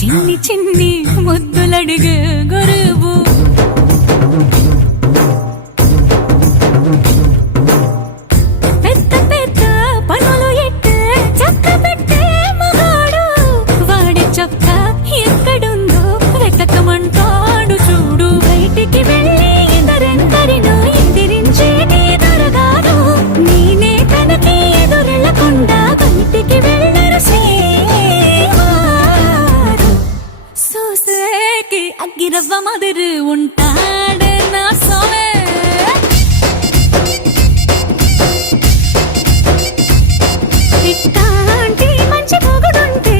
చిన్ని చిన్ని ముద్దులడిగే గురువు పెద్ద పెద్ద పనులు ఎట్టే చక్క పెట్టే మగాడు వాడి చొక్క ఎక్కడుందో వెతకమంటాడు చూడు బయటికి వెళ్ళి ఇద్దరెందరినో ఎదిరించేటి దొరగారు నేనే తనకి ఎదురెళ్ళకుండా బయటికి వెళ్ళరు సేవారు సోసేకి అగ్గిరవ్వ మాదిరి ఉంటా